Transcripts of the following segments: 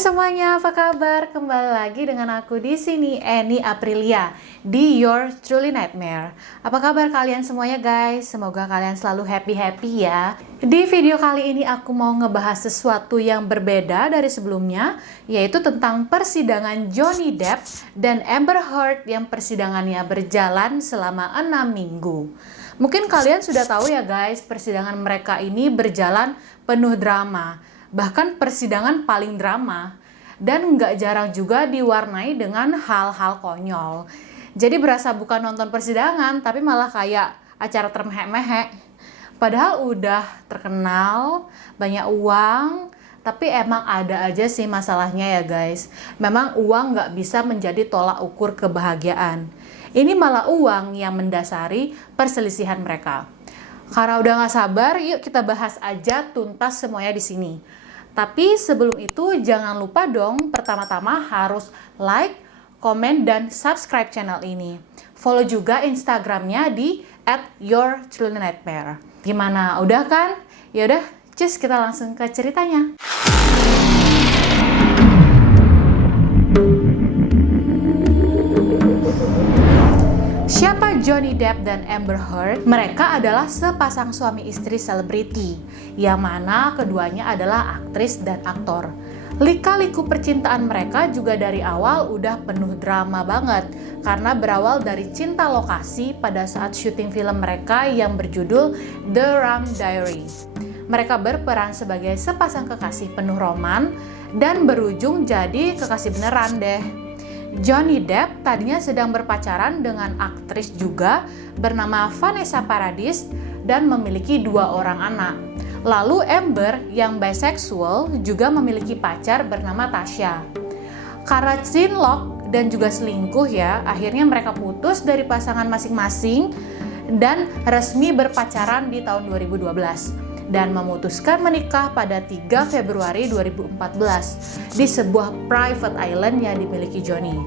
Semuanya, apa kabar? Kembali lagi dengan aku di sini, Eni Aprilia, di Your Truly Nightmare. Apa kabar kalian semuanya guys? Semoga kalian selalu happy-happy ya. Di video kali ini aku mau ngebahas sesuatu yang berbeda dari sebelumnya, yaitu tentang persidangan Johnny Depp dan Amber Heard yang persidangannya berjalan selama 6 minggu. Mungkin kalian sudah tahu ya guys, persidangan mereka ini berjalan penuh drama. Bahkan persidangan paling drama, dan nggak jarang juga diwarnai dengan hal-hal konyol. Jadi berasa bukan nonton persidangan, tapi malah kayak acara termehek-mehek. Padahal udah terkenal, banyak uang, tapi emang ada aja sih masalahnya ya guys. Memang uang nggak bisa menjadi tolak ukur kebahagiaan. Ini malah uang yang mendasari perselisihan mereka. Karena udah nggak sabar, yuk kita bahas aja tuntas semuanya di sini. Tapi sebelum itu jangan lupa dong, pertama-tama harus like, komen, dan subscribe channel ini. Follow juga Instagramnya di @yourtrulynightmare. Gimana, udah kan? Yaudah, cus kita langsung ke ceritanya. Siapa Johnny Depp dan Amber Heard? Mereka adalah sepasang suami istri selebriti, yang mana keduanya adalah aktris dan aktor. Lika-liku percintaan mereka juga dari awal udah penuh drama banget, karena berawal dari cinta lokasi pada saat syuting film mereka yang berjudul The Rum Diary. Mereka berperan sebagai sepasang kekasih penuh roman, dan berujung jadi kekasih beneran deh. Johnny Depp tadinya sedang berpacaran dengan aktris juga bernama Vanessa Paradis dan memiliki 2 orang anak. Lalu Amber yang bisexual juga memiliki pacar bernama Tasya. Karena cinlok dan juga selingkuh ya, akhirnya mereka putus dari pasangan masing-masing dan resmi berpacaran di tahun 2012. Dan memutuskan menikah pada 3 Februari 2014 di sebuah private island yang dimiliki Johnny.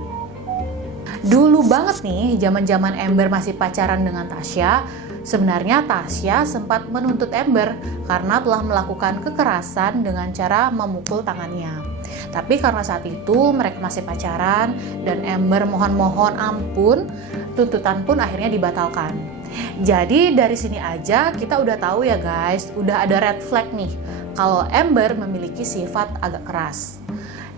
Dulu banget nih, zaman-zaman Amber masih pacaran dengan Tasya, sebenarnya Tasya sempat menuntut Amber karena telah melakukan kekerasan dengan cara memukul tangannya. Tapi karena saat itu mereka masih pacaran dan Amber mohon-mohon ampun, tuntutan pun akhirnya dibatalkan. Jadi dari sini aja kita udah tahu ya guys, udah ada red flag nih kalau Amber memiliki sifat agak keras.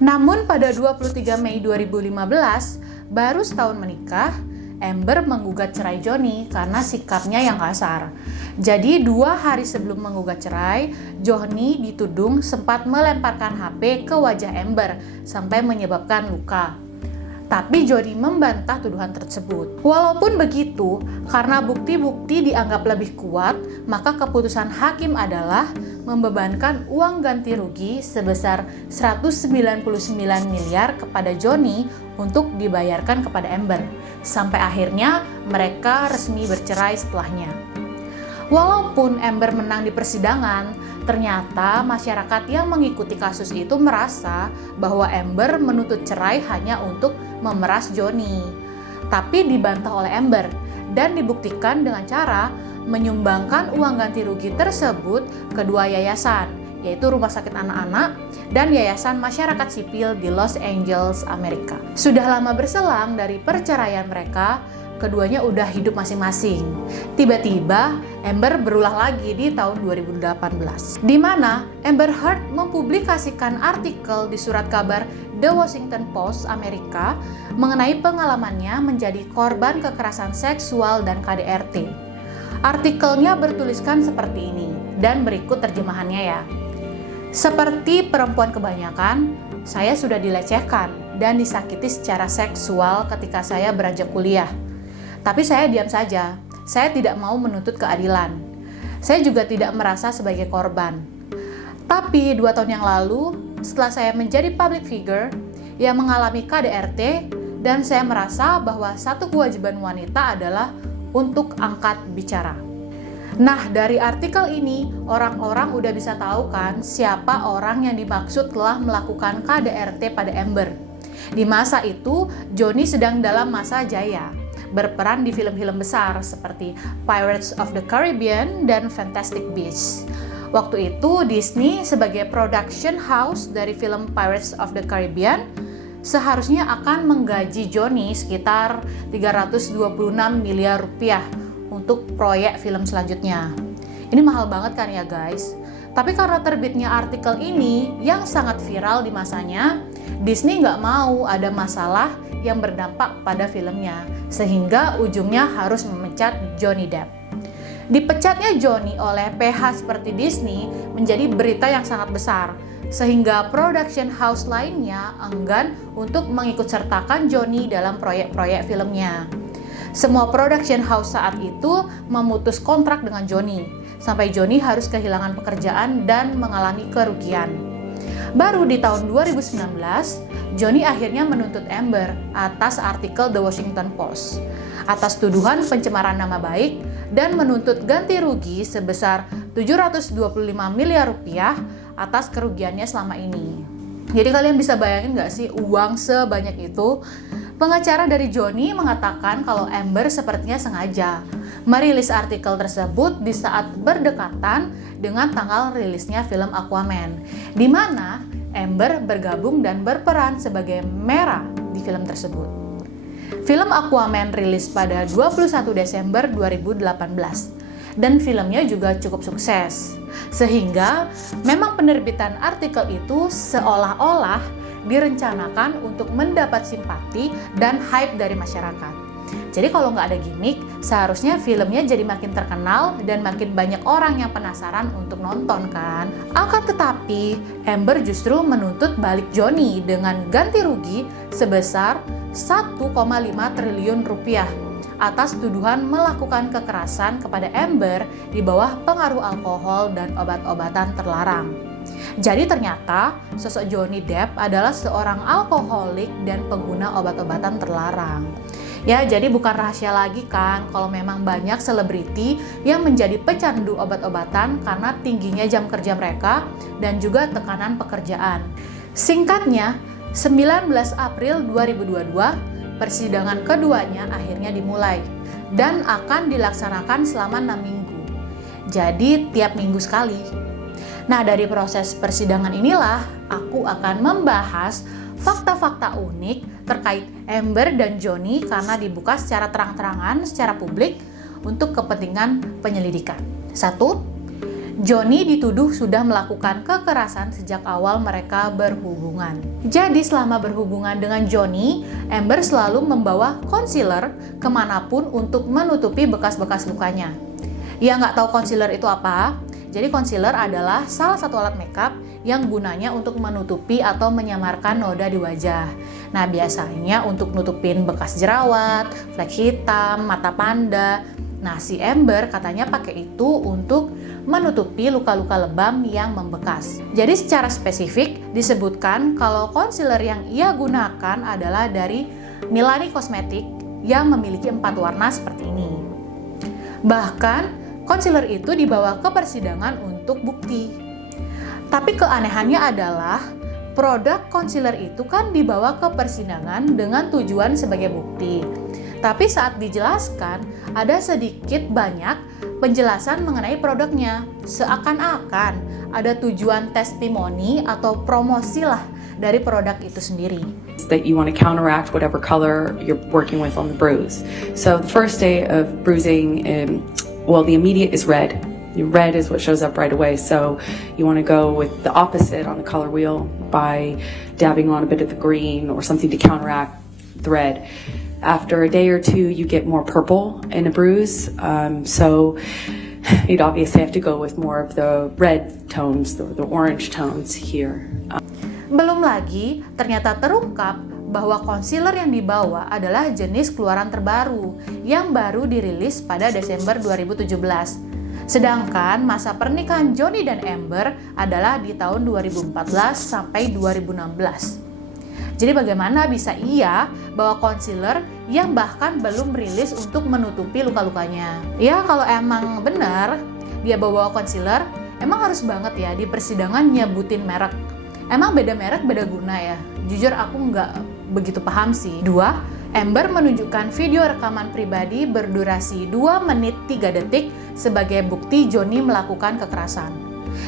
Namun pada 23 Mei 2015, baru setahun menikah, Amber menggugat cerai Johnny karena sikapnya yang kasar. Jadi 2 hari sebelum menggugat cerai, Johnny dituding sempat melemparkan HP ke wajah Amber sampai menyebabkan luka. Tapi Johnny membantah tuduhan tersebut. Walaupun begitu, karena bukti-bukti dianggap lebih kuat, maka keputusan hakim adalah membebankan uang ganti rugi sebesar 199 miliar kepada Johnny untuk dibayarkan kepada Amber. Sampai akhirnya mereka resmi bercerai setelahnya. Walaupun Amber menang di persidangan, ternyata masyarakat yang mengikuti kasus itu merasa bahwa Amber menuntut cerai hanya untuk memeras Johnny. Tapi dibantah oleh Amber dan dibuktikan dengan cara menyumbangkan uang ganti rugi tersebut ke 2 yayasan, yaitu Rumah Sakit Anak-anak dan Yayasan Masyarakat Sipil di Los Angeles, Amerika. Sudah lama berselang dari perceraian mereka, keduanya udah hidup masing-masing. Tiba-tiba Amber berulah lagi di tahun 2018, di mana Amber Heard mempublikasikan artikel di surat kabar The Washington Post Amerika mengenai pengalamannya menjadi korban kekerasan seksual dan KDRT. Artikelnya bertuliskan seperti ini, dan berikut terjemahannya ya. Seperti perempuan kebanyakan, saya sudah dilecehkan dan disakiti secara seksual ketika saya beranjak kuliah. Tapi saya diam saja, saya tidak mau menuntut keadilan. Saya juga tidak merasa sebagai korban. Tapi 2 tahun yang lalu, setelah saya menjadi public figure yang mengalami KDRT, dan saya merasa bahwa satu kewajiban wanita adalah untuk angkat bicara. Nah, dari artikel ini, orang-orang udah bisa tahu kan siapa orang yang dimaksud telah melakukan KDRT pada Amber. Di masa itu, Johnny sedang dalam masa jaya, berperan di film-film besar seperti Pirates of the Caribbean dan Fantastic Beasts. Waktu itu Disney sebagai production house dari film Pirates of the Caribbean seharusnya akan menggaji Johnny sekitar 326 miliar rupiah untuk proyek film selanjutnya. Ini mahal banget kan ya guys? Tapi karena terbitnya artikel ini yang sangat viral di masanya, Disney nggak mau ada masalah yang berdampak pada filmnya, sehingga ujungnya harus memecat Johnny Depp. Dipecatnya Johnny oleh PH seperti Disney menjadi berita yang sangat besar, sehingga production house lainnya enggan untuk mengikutsertakan Johnny dalam proyek-proyek filmnya. Semua production house saat itu memutus kontrak dengan Johnny, sampai Johnny harus kehilangan pekerjaan dan mengalami kerugian. Baru di tahun 2019, Johnny akhirnya menuntut Amber atas artikel The Washington Post, atas tuduhan pencemaran nama baik dan menuntut ganti rugi sebesar 725 miliar rupiah atas kerugiannya selama ini. Jadi kalian bisa bayangin nggak sih uang sebanyak itu? Pengacara dari Johnny mengatakan kalau Amber sepertinya sengaja merilis artikel tersebut di saat berdekatan dengan tanggal rilisnya film Aquaman, di mana Amber bergabung dan berperan sebagai Mera di film tersebut. Film Aquaman rilis pada 21 Desember 2018 dan filmnya juga cukup sukses. Sehingga memang penerbitan artikel itu seolah-olah direncanakan untuk mendapat simpati dan hype dari masyarakat. Jadi kalau nggak ada gimmick, seharusnya filmnya jadi makin terkenal dan makin banyak orang yang penasaran untuk nonton kan. Akan tetapi, Amber justru menuntut balik Johnny dengan ganti rugi sebesar 1,5 triliun rupiah atas tuduhan melakukan kekerasan kepada Amber di bawah pengaruh alkohol dan obat-obatan terlarang. Jadi ternyata sosok Johnny Depp adalah seorang alkoholik dan pengguna obat-obatan terlarang. Ya, jadi bukan rahasia lagi kan kalau memang banyak selebriti yang menjadi pecandu obat-obatan karena tingginya jam kerja mereka dan juga tekanan pekerjaan. Singkatnya, 19 April 2022, persidangan keduanya akhirnya dimulai dan akan dilaksanakan selama 6 minggu. Jadi tiap minggu sekali. Nah, dari proses persidangan inilah aku akan membahas fakta-fakta unik terkait Amber dan Johnny karena dibuka secara terang-terangan secara publik untuk kepentingan penyelidikan. 1. Johnny dituduh sudah melakukan kekerasan sejak awal mereka berhubungan. Jadi selama berhubungan dengan Johnny, Amber selalu membawa concealer kemanapun untuk menutupi bekas-bekas lukanya. Ya nggak tahu concealer itu apa? Jadi concealer adalah salah satu alat makeup yang gunanya untuk menutupi atau menyamarkan noda di wajah. Nah, biasanya untuk nutupin bekas jerawat, flek hitam, mata panda. Nah, si Amber katanya pakai itu untuk menutupi luka-luka lebam yang membekas. Jadi secara spesifik disebutkan kalau concealer yang ia gunakan adalah dari Milani Cosmetics yang memiliki 4 warna seperti ini. Bahkan concealer itu dibawa ke persidangan untuk bukti. Tapi keanehannya adalah produk concealer itu kan dibawa ke persidangan dengan tujuan sebagai bukti. Tapi saat dijelaskan, ada sedikit banyak penjelasan mengenai produknya. Seakan-akan ada tujuan testimoni atau promosi lah dari produk itu sendiri. That you want to counteract whatever color you're working with on the bruise. So the first day of bruising, the immediate is red. Red is what shows up right away. So you want to go with the opposite on the color wheel by dabbing on a bit of the green or something to counteract the red. After a day or two, you get more purple in a bruise. So you'd obviously have to go with more of the red tones, the orange tones here. Belum lagi, ternyata terungkap bahwa concealer yang dibawa adalah jenis keluaran terbaru yang baru dirilis pada Desember 2017. Sedangkan masa pernikahan Johnny dan Amber adalah di tahun 2014 sampai 2016. Jadi bagaimana bisa ia bawa concealer yang bahkan belum rilis untuk menutupi luka-lukanya? Ya kalau emang benar dia bawa concealer, emang harus banget ya di persidangan nyebutin merek. Emang beda merek beda guna ya? Jujur aku nggak begitu paham sih. 2. Amber menunjukkan video rekaman pribadi berdurasi 2 menit 3 detik sebagai bukti Johnny melakukan kekerasan.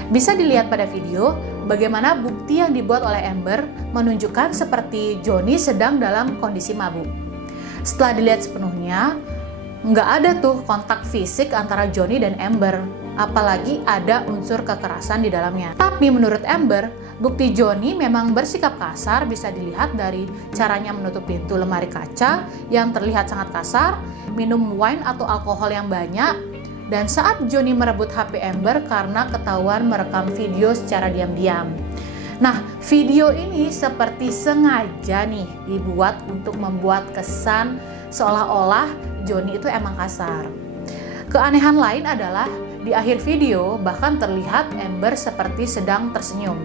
Bisa dilihat pada video bagaimana bukti yang dibuat oleh Amber menunjukkan seperti Johnny sedang dalam kondisi mabuk. Setelah dilihat sepenuhnya, nggak ada tuh kontak fisik antara Johnny dan Amber, apalagi ada unsur kekerasan di dalamnya. Tapi menurut Amber, bukti Johnny memang bersikap kasar bisa dilihat dari caranya menutup pintu lemari kaca yang terlihat sangat kasar, minum wine atau alkohol yang banyak, dan saat Johnny merebut HP Amber karena ketahuan merekam video secara diam-diam. Nah, video ini seperti sengaja nih dibuat untuk membuat kesan seolah-olah Johnny itu emang kasar. Keanehan lain adalah di akhir video bahkan terlihat Amber seperti sedang tersenyum.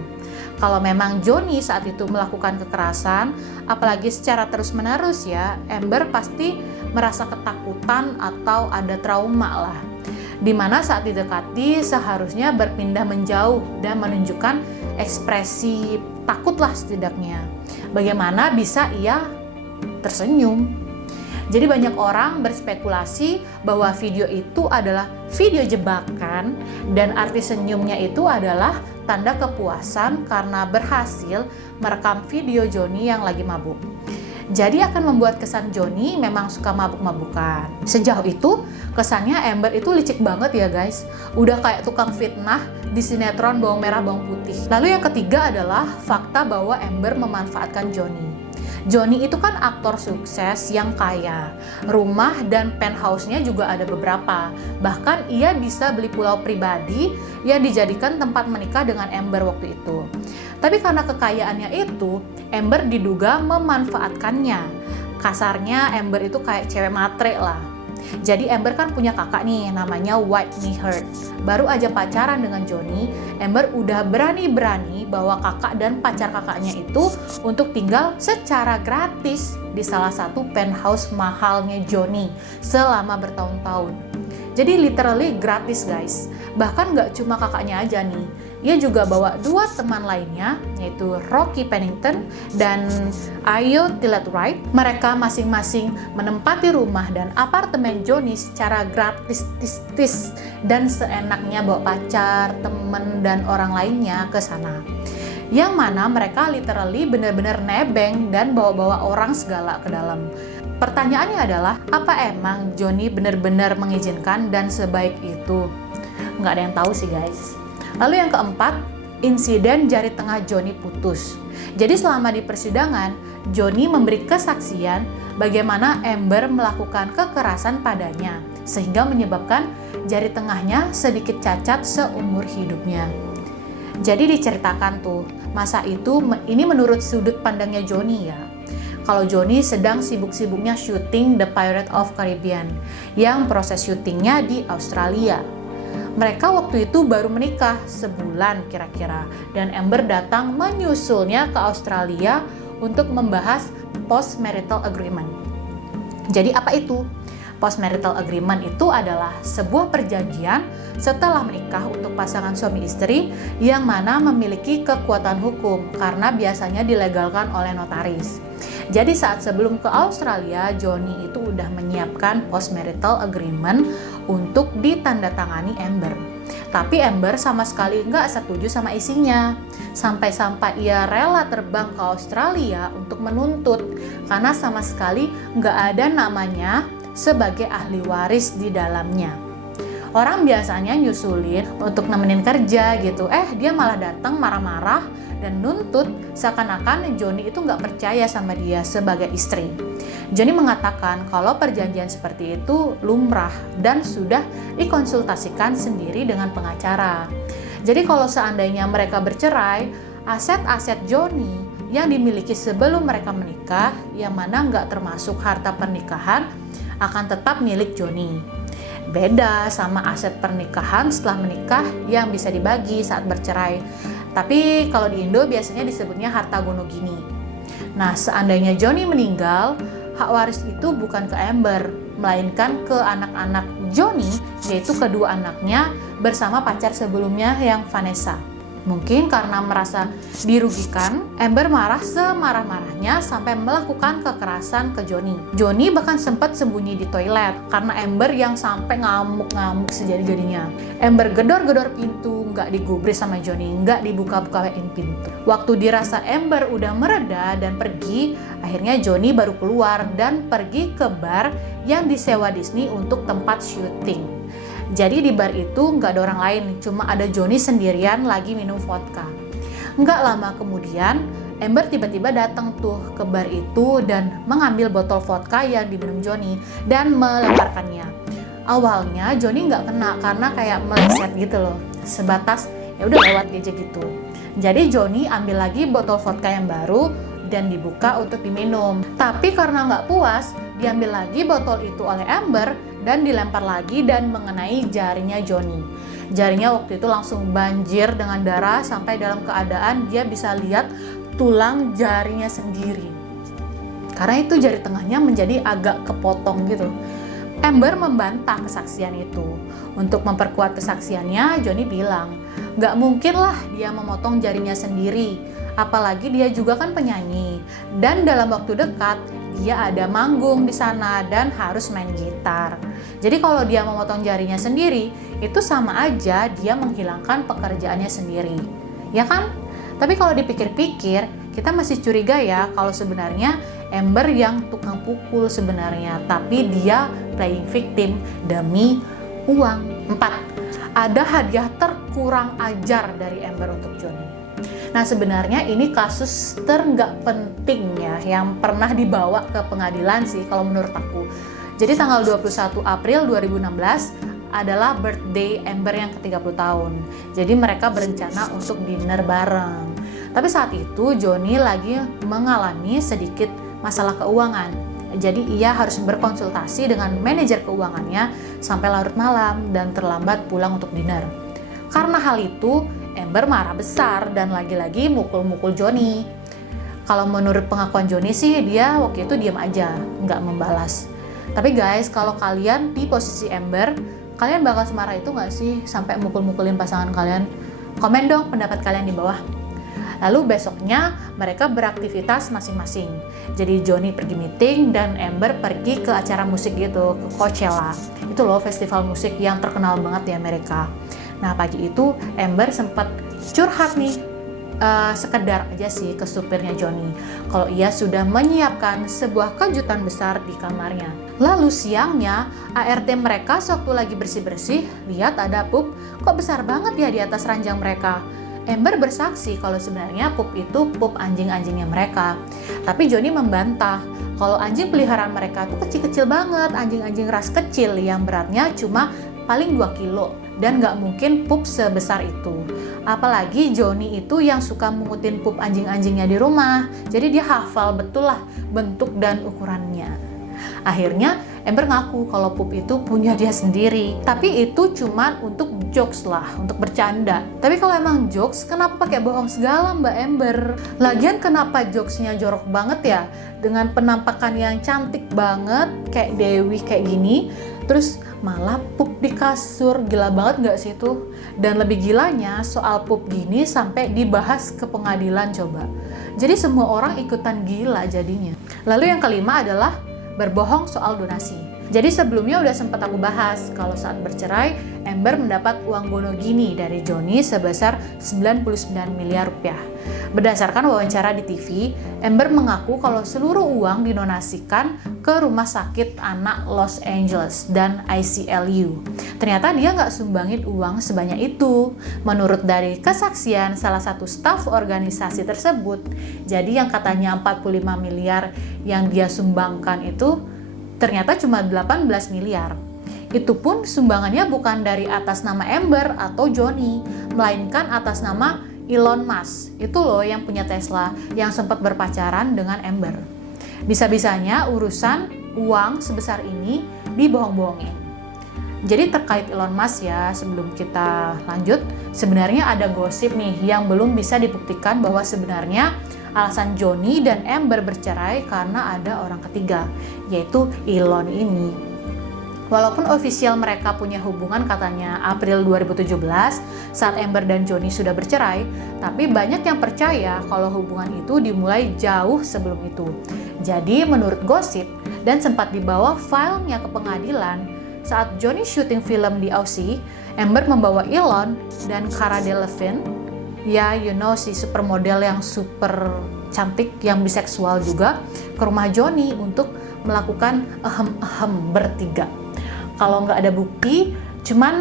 Kalau memang Johnny saat itu melakukan kekerasan, apalagi secara terus-menerus ya, Amber pasti merasa ketakutan atau ada trauma lah. Dimana saat didekati seharusnya berpindah menjauh dan menunjukkan ekspresi takutlah setidaknya. Bagaimana bisa ia tersenyum? Jadi banyak orang berspekulasi bahwa video itu adalah video jebakan dan arti senyumnya itu adalah tanda kepuasan karena berhasil merekam video Johnny yang lagi mabuk. Jadi akan membuat kesan Johnny memang suka mabuk-mabukan. Sejauh itu kesannya Amber itu licik banget ya guys. Udah kayak tukang fitnah di sinetron bawang merah bawang putih. Lalu yang ketiga adalah fakta bahwa Amber memanfaatkan Johnny. Johnny itu kan aktor sukses yang kaya. Rumah dan penthouse-nya juga ada beberapa. Bahkan ia bisa beli pulau pribadi yang dijadikan tempat menikah dengan Amber waktu itu. Tapi karena kekayaannya itu, Amber diduga memanfaatkannya. Kasarnya Amber itu kayak cewek matre lah. Jadi Amber kan punya kakak nih namanya Whitney Heard. Baru aja pacaran dengan Johnny, Amber udah berani-berani bawa kakak dan pacar kakaknya itu untuk tinggal secara gratis di salah satu penthouse mahalnya Johnny selama bertahun-tahun. Jadi literally gratis guys. Bahkan nggak cuma kakaknya aja nih, ia juga bawa dua teman lainnya, yaitu Rocky Pennington dan Ayo Tillett Wright. Mereka masing-masing menempati rumah dan apartemen Johnny secara gratis dan seenaknya bawa pacar, temen, dan orang lainnya ke sana. Yang mana mereka literally benar-benar nebeng dan bawa-bawa orang segala ke dalam. Pertanyaannya adalah, apa emang Johnny benar-benar mengizinkan dan sebaik itu? Nggak ada yang tahu sih guys. Lalu yang keempat, insiden jari tengah Johnny putus. Jadi selama di persidangan, Johnny memberi kesaksian bagaimana Amber melakukan kekerasan padanya, sehingga menyebabkan jari tengahnya sedikit cacat seumur hidupnya. Jadi diceritakan tuh, masa itu ini menurut sudut pandangnya Johnny ya. Kalau Johnny sedang sibuk-sibuknya syuting The Pirates of Caribbean, yang proses syutingnya di Australia. Mereka waktu itu baru menikah sebulan kira-kira, dan Amber datang menyusulnya ke Australia untuk membahas post-marital agreement. Jadi apa itu? Post-marital agreement itu adalah sebuah perjanjian setelah menikah untuk pasangan suami istri yang mana memiliki kekuatan hukum karena biasanya dilegalkan oleh notaris. Jadi saat sebelum ke Australia, Johnny itu udah menyiapkan post-marital agreement untuk ditandatangani Amber. Tapi Amber sama sekali nggak setuju sama isinya. Sampai-sampai ia rela terbang ke Australia untuk menuntut karena sama sekali nggak ada namanya sebagai ahli waris di dalamnya. Orang biasanya nyusulin untuk nemenin kerja gitu, dia malah datang marah-marah dan nuntut seakan-akan Johnny itu nggak percaya sama dia sebagai istri. Johnny mengatakan kalau perjanjian seperti itu lumrah dan sudah dikonsultasikan sendiri dengan pengacara. Jadi kalau seandainya mereka bercerai, aset-aset Johnny yang dimiliki sebelum mereka menikah, yang mana nggak termasuk harta pernikahan, akan tetap milik Johnny. Beda sama aset pernikahan setelah menikah yang bisa dibagi saat bercerai. Tapi kalau di Indo biasanya disebutnya harta gono gini. Nah, seandainya Johnny meninggal, hak waris itu bukan ke Amber, melainkan ke anak-anak Johnny, yaitu kedua anaknya bersama pacar sebelumnya yang Vanessa. Mungkin karena merasa dirugikan, Amber marah semarah-marahnya sampai melakukan kekerasan ke Johnny. Johnny bahkan sempat sembunyi di toilet karena Amber yang sampai ngamuk-ngamuk sejadi-jadinya. Amber gedor-gedor pintu, nggak digubris sama Johnny, nggak dibuka-bukain pintu. Waktu dirasa Amber udah mereda dan pergi, akhirnya Johnny baru keluar dan pergi ke bar yang disewa Disney untuk tempat syuting. Jadi di bar itu nggak ada orang lain, cuma ada Johnny sendirian lagi minum vodka. Nggak lama kemudian, Amber tiba-tiba datang tuh ke bar itu dan mengambil botol vodka yang diminum Johnny dan melemparkannya. Awalnya Johnny nggak kena karena kayak meleset gitu loh, sebatas ya udah lewat aja gitu. Jadi Johnny ambil lagi botol vodka yang baru dan dibuka untuk diminum. Tapi karena nggak puas, diambil lagi botol itu oleh Amber dan dilempar lagi dan mengenai jarinya Johnny. Jarinya waktu itu langsung banjir dengan darah sampai dalam keadaan dia bisa lihat tulang jarinya sendiri. Karena itu jari tengahnya menjadi agak kepotong gitu. Amber membantah kesaksian itu. Untuk memperkuat kesaksiannya, Johnny bilang, "Gak mungkin lah dia memotong jarinya sendiri. Apalagi dia juga kan penyanyi. Dan dalam waktu dekat, dia ada manggung di sana dan harus main gitar. Jadi kalau dia memotong jarinya sendiri, itu sama aja dia menghilangkan pekerjaannya sendiri. Ya kan? Tapi kalau dipikir-pikir, kita masih curiga ya kalau sebenarnya Amber yang tukang pukul sebenarnya, tapi dia playing victim demi uang. 4. Ada hadiah terkurang ajar dari Amber untuk Johnny. Nah sebenarnya ini kasus terenggak penting ya yang pernah dibawa ke pengadilan sih kalau menurut aku. Jadi tanggal 21 April 2016 adalah birthday Amber yang ke-30 tahun. Jadi mereka berencana untuk dinner bareng. Tapi saat itu Johnny lagi mengalami sedikit masalah keuangan. Jadi ia harus berkonsultasi dengan manajer keuangannya sampai larut malam dan terlambat pulang untuk dinner. Karena hal itu, Amber marah besar dan lagi-lagi mukul-mukul Johnny. Kalau menurut pengakuan Johnny sih, dia waktu itu diam aja, nggak membalas. Tapi guys, kalau kalian di posisi Amber, kalian bakal semarah itu nggak sih sampai mukul-mukulin pasangan kalian? Komen dong pendapat kalian di bawah. Lalu besoknya mereka beraktivitas masing-masing. Jadi Johnny pergi meeting dan Amber pergi ke acara musik gitu, ke Coachella. Itu loh festival musik yang terkenal banget di Amerika. Nah pagi itu Amber sempat curhat nih, sekedar aja sih ke supirnya Johnny, kalau ia sudah menyiapkan sebuah kejutan besar di kamarnya. Lalu siangnya ART mereka sewaktu lagi bersih-bersih, lihat ada pup, kok besar banget ya di atas ranjang mereka. Amber bersaksi kalau sebenarnya pup itu pup anjing-anjingnya mereka. Tapi Johnny membantah kalau anjing peliharaan mereka tuh kecil-kecil banget, anjing-anjing ras kecil yang beratnya cuma paling 2 kilo dan nggak mungkin pup sebesar itu. Apalagi Johnny itu yang suka mengutin pup anjing-anjingnya di rumah, jadi dia hafal betul lah bentuk dan ukurannya. Akhirnya Amber ngaku kalau pup itu punya dia sendiri, tapi itu cuman untuk jokes lah, untuk bercanda. Tapi kalau emang jokes, kenapa pakai bohong segala Mbak Amber? Lagian kenapa jokesnya jorok banget ya? Dengan penampakan yang cantik banget, kayak Dewi kayak gini, terus malah pup di kasur, gila banget gak sih itu? Dan lebih gilanya soal pup gini sampai dibahas ke pengadilan coba. Jadi semua orang ikutan gila jadinya. Lalu yang kelima adalah berbohong soal donasi. Jadi sebelumnya udah sempat aku bahas kalau saat bercerai, Amber mendapat uang bono gini dari Johnny sebesar 99 miliar rupiah. Berdasarkan wawancara di TV, Amber mengaku kalau seluruh uang didonasikan ke Rumah Sakit Anak Los Angeles dan ICLU. Ternyata dia nggak sumbangin uang sebanyak itu. Menurut dari kesaksian salah satu staf organisasi tersebut, jadi yang katanya 45 miliar yang dia sumbangkan itu ternyata cuma 18 miliar. Itu pun sumbangannya bukan dari atas nama Amber atau Johnny, melainkan atas nama Elon Musk. Itu loh yang punya Tesla, yang sempat berpacaran dengan Amber. Bisa-bisanya urusan uang sebesar ini dibohong-bohongin. Jadi terkait Elon Musk ya, sebelum kita lanjut, sebenarnya ada gosip nih yang belum bisa dibuktikan bahwa sebenarnya alasan Johnny dan Amber bercerai karena ada orang ketiga, yaitu Elon ini. Walaupun official mereka punya hubungan katanya April 2017 saat Amber dan Johnny sudah bercerai, tapi banyak yang percaya kalau hubungan itu dimulai jauh sebelum itu. Jadi menurut gosip dan sempat dibawa filenya ke pengadilan, saat Johnny syuting film di Aussie, Amber membawa Elon dan Cara Delevingne, ya si supermodel yang super cantik, yang biseksual juga, ke rumah Johnny untuk melakukan bertiga. Kalau nggak ada bukti, cuman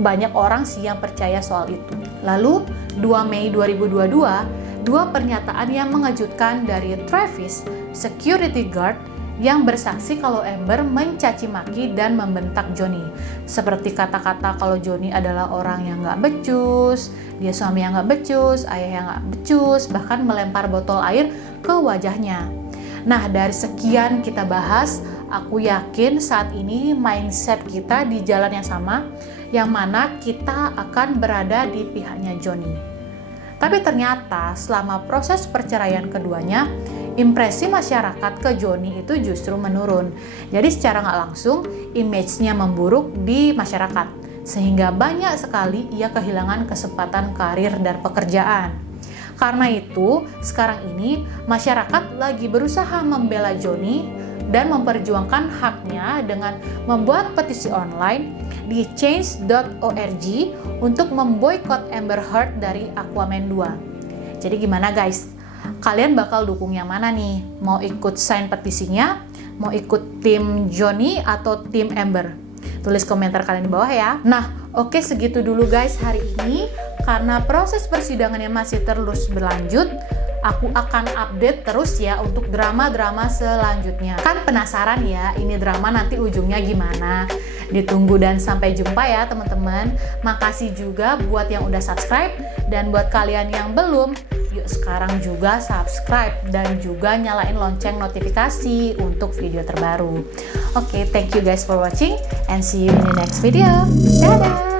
banyak orang sih yang percaya soal itu. Lalu 2 Mei 2022, dua pernyataan yang mengejutkan dari Travis, security guard, yang bersaksi kalau Amber mencaci maki dan membentak Johnny. Seperti kata-kata kalau Johnny adalah orang yang gak becus, dia suami yang gak becus, ayah yang gak becus, bahkan melempar botol air ke wajahnya. Nah, dari sekian kita bahas, aku yakin saat ini mindset kita di jalan yang sama, yang mana kita akan berada di pihaknya Johnny. Tapi ternyata selama proses perceraian keduanya, impresi masyarakat ke Johnny itu justru menurun. Jadi secara nggak langsung, image-nya memburuk di masyarakat. Sehingga banyak sekali ia kehilangan kesempatan karir dan pekerjaan. Karena itu, sekarang ini masyarakat lagi berusaha membela Johnny dan memperjuangkan haknya dengan membuat petisi online di change.org untuk memboikot Amber Heard dari Aquaman 2. Jadi gimana guys? Kalian bakal dukung yang mana nih? Mau ikut sign petisinya? Mau ikut tim Johnny atau tim Amber? Tulis komentar kalian di bawah ya. Nah, oke, segitu dulu guys hari ini. Karena proses persidangannya masih terus berlanjut, aku akan update terus ya untuk drama-drama selanjutnya. Kan penasaran ya, ini drama nanti ujungnya gimana? Ditunggu dan sampai jumpa ya teman-teman. Makasih juga buat yang udah subscribe, dan buat kalian yang belum, yuk sekarang juga subscribe dan juga nyalain lonceng notifikasi untuk video terbaru. Oke, thank you guys for watching and see you in the next video. Dadah!